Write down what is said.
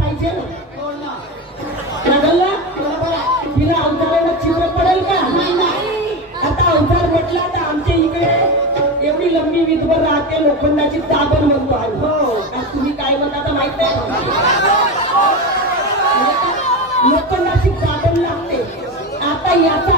पाहिजे ना. तिला अवताराला चित्र पडेल का? आता अवतार म्हटला तर आमच्या इकडे एवढी लंबी विधवर राहते लोखंडाची दाबण म्हणतो आम्ही. हो तुम्ही काय म्हणता माहित नाही. लोखंडाची दाबण लागते. आता याचा